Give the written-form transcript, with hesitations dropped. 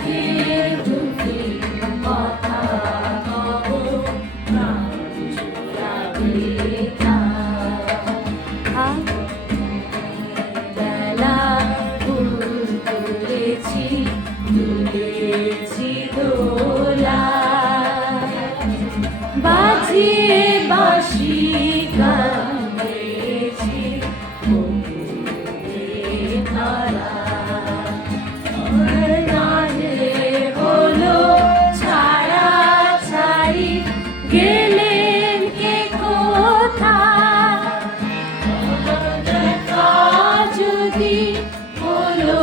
সুখের দুঃখে কথা কব প্রাণ জুড়াবে তার। বেলা ফুল তুলেছি তুলেছি দোলা বাজিয়ে বাঁশি গান গেয়েছি ধারা নাহে হলো ছাড়া ছাড়ি গেলেন কে কোথায় দেখা যদি হলো